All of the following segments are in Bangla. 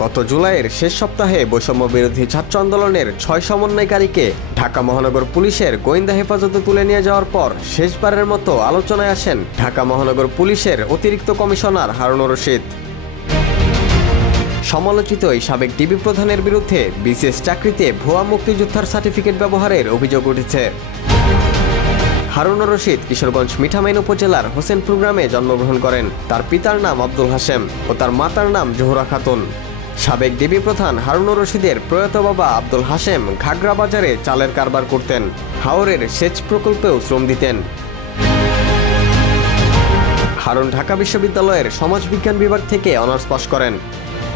গত জুলাইয়ের শেষ সপ্তাহে বৈষম্য বিরোধী ছাত্র আন্দোলনের 6 সমন্বয়কারীকে ঢাকা মহানগর পুলিশের গোয়েন্দা হেফাজতে তুলে নিয়ে যাওয়ার পর শেষবারের মতো আলোচনায় আসেন ঢাকা মহানগর পুলিশের অতিরিক্ত কমিশনার হারুনুর রশিদ। সমালোচিত এই সাবেক ডিবি প্রধানের বিরুদ্ধে বিসিএস চাকরিতে ভুয়া মুক্তিযোদ্ধার সার্টিফিকেট ব্যবহারের অভিযোগ উঠেছে। হারুনুর রশিদ কিশোরগঞ্জ মিঠামইন উপজেলার হোসেনপুর গ্রামে জন্মগ্রহণ করেন। তার পিতার নাম আব্দুল হাশেম ও তার মাতার নাম জোহরা খাতুন। সাবেক ডিবি প্রধান হারুনুর রশিদের প্রয়াত বাবা আব্দুল হাশেম ঘাগড়া বাজারে চালের কারবার করতেন। হাওরের সেচ প্রকল্পেও শ্রম দিতেন। হারুন ঢাকা বিশ্ববিদ্যালয়ের সমাজবিজ্ঞান বিভাগ থেকে অনার্স পাশ করেন।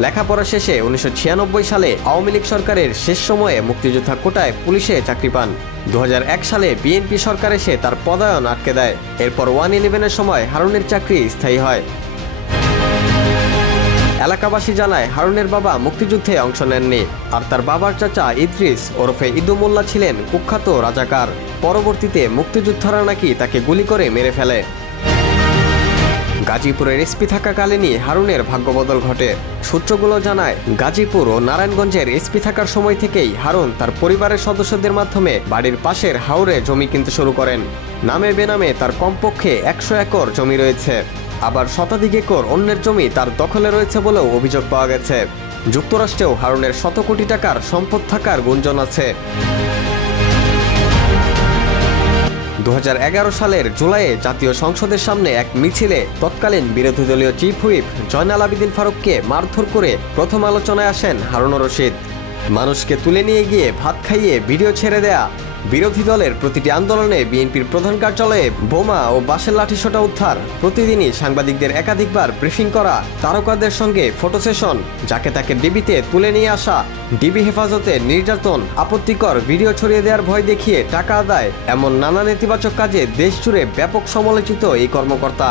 লেখাপড়া শেষে 1996 সালে আওয়ামী লীগ সরকারের শেষ সময়ে মুক্তিযোদ্ধা কোটায় পুলিশে চাকরি পান। 2001 সালে বিএনপি সরকার এসে তার পদায়ন আটকে দেয়। এরপর 111-এর সময় হারুনের চাকরি স্থায়ী হয়। এলাকাবাসী জানায় হারুনের বাবা মুক্তিযুদ্ধে অংশ নেননি, আর তার বাবার চাচা ইদ্রিস ওরফে ইদু মোল্লা ছিলেন কুখ্যাত রাজাকার। পরবর্তীতে মুক্তিযোদ্ধারা নাকি তাকে গুলি করে মেরে ফেলে। গাজীপুরের এসপি থাকাকালীনই হারুনের ভাগ্যবদল ঘটে। সূত্রগুলো জানায়, গাজীপুর ও নারায়ণগঞ্জের এসপি থাকার সময় থেকেই হারুন তার পরিবারের সদস্যদের মাধ্যমে বাড়ির পাশের হাওরে জমি কিনতে শুরু করেন। নামে বেনামে তার কমপক্ষে 100 একর জমি রয়েছে, আবার শতাধিক একর অন্যের জমি তার দখলে রয়েছে বলেও অভিযোগ পাওয়া গেছে। যুক্তরাষ্ট্রেও হারুনের শত কোটি টাকার সম্পদ থাকার গুঞ্জন আছে। 2011 সালের জুলাইয়ে জাতীয় সংসদের সামনে এক মিছিলে তৎকালীন বিরোধী দলীয় চিফ হুইপ জয়নাল আবেদিন ফারুককে মারধর করে প্রথম আলোচনায় আসেন হারুনুর রশিদ। মানুষকে তুলে নিয়ে গিয়ে ভাত খাইয়ে ভিডিও ছেড়ে দেয়া, বিরোধী দলের প্রতিটি আন্দোলনে বিএনপির প্রধান কার্যালয়ে বোমা ও বাঁশের লাঠিসোঁটা উদ্ধার, প্রতিদিনই সাংবাদিকদের একাধিকবার ব্রিফিং করা, তারকাদের সঙ্গে ফটো সেশন, যাকে তাকে ডিবিতে তুলে নিয়ে আসা, ডিবি হেফাজতে নির্যাতন, আপত্তিকর ভিডিও ছড়িয়ে দেওয়ার ভয় দেখিয়ে টাকা আদায়, এমন নানা নেতিবাচক কাজে দেশ জুড়ে ব্যাপক সমালোচিত এই কর্মকর্তা।